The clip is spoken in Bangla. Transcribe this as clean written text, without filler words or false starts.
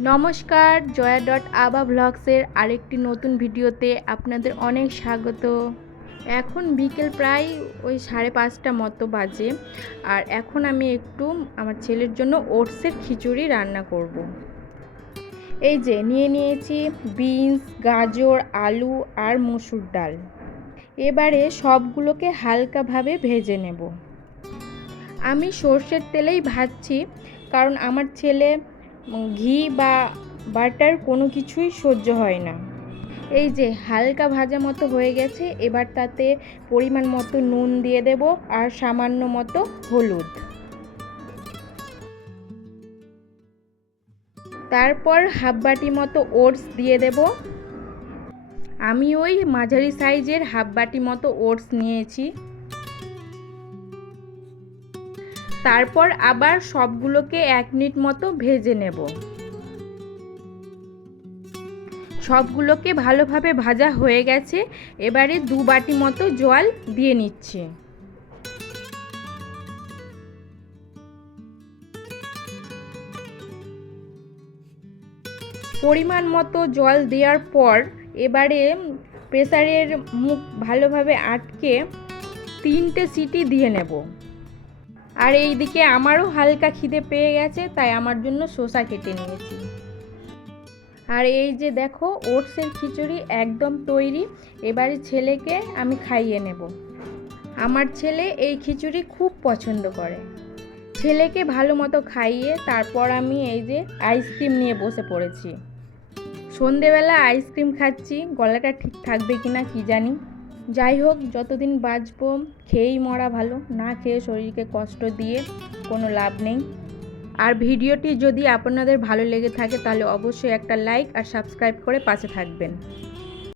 নমস্কার, জয়া ব্লগসের আরেকটি নতুন ভিডিওতে আপনাদের অনেক স্বাগত। এখন বিকেল প্রায় ওই 5:30 মতো বাজে। আর এখন আমি একটু আমার ছেলের জন্য ওটসের খিচুড়ি রান্না করব। এই যে নিয়েছি বিনস, গাজর, আলু আর মসুর ডাল। এবারে সবগুলোকে হালকাভাবে ভেজে নেব। আমি সর্ষের তেলেই ভাজছি, কারণ আমার ছেলে ঘি বা বাটার কোনো কিছুই সহ্য হয় না। এই যে হালকা ভাজা মতো হয়ে গেছে, এবার তাতে পরিমাণ মতো নুন দিয়ে দেব আর সামান্য মতো হলুদ। তারপর হাফ বাটি মতো ওটস দিয়ে দেব। আমি ওই মাঝারি সাইজের হাফ বাটি মতো ওটস নিয়েছি। তারপর আবার সবগুলোকে 1 মিনিট মতো ভেজে নেব। সবগুলোকে ভালোভাবে ভাজা হয়ে গেছে। এবারে 2 বাটি মতো জল দিয়ে নিচ্ছি। পরিমাণ মতো জল দেওয়ার পর এবারে প্রেসারের মুখ ভালোভাবে আটকে 3টে সিটি দিয়ে নেব। আর এইদিকে আমারও হালকা খিদে পেয়ে গেছে, তাই আমার জন্য শসা কেটে নিয়েছি। আর এই যে দেখো, ওটসের খিচুড়ি একদম তৈরি। এবারে ছেলেকে আমি খাইয়ে নেব। আমার ছেলে এই খিচুড়ি খুব পছন্দ করে। ছেলেকে ভালো মতো খাইয়ে তারপর আমি এই যে আইসক্রিম নিয়ে বসে পড়েছি। সন্ধেবেলা আইসক্রিম খাচ্ছি, গলাটা ঠিক থাকবে কিনা কি জানি। যাই হোক, যতদিন বাঁচবো খেয়েই মরা ভালো, না খেয়ে শরীরকে কষ্ট দিয়ে কোনো লাভ নেই। আর ভিডিওটি যদি আপনাদের ভালো লেগে থাকে তাহলে অবশ্যই একটা লাইক আর সাবস্ক্রাইব করে পাশে থাকবেন।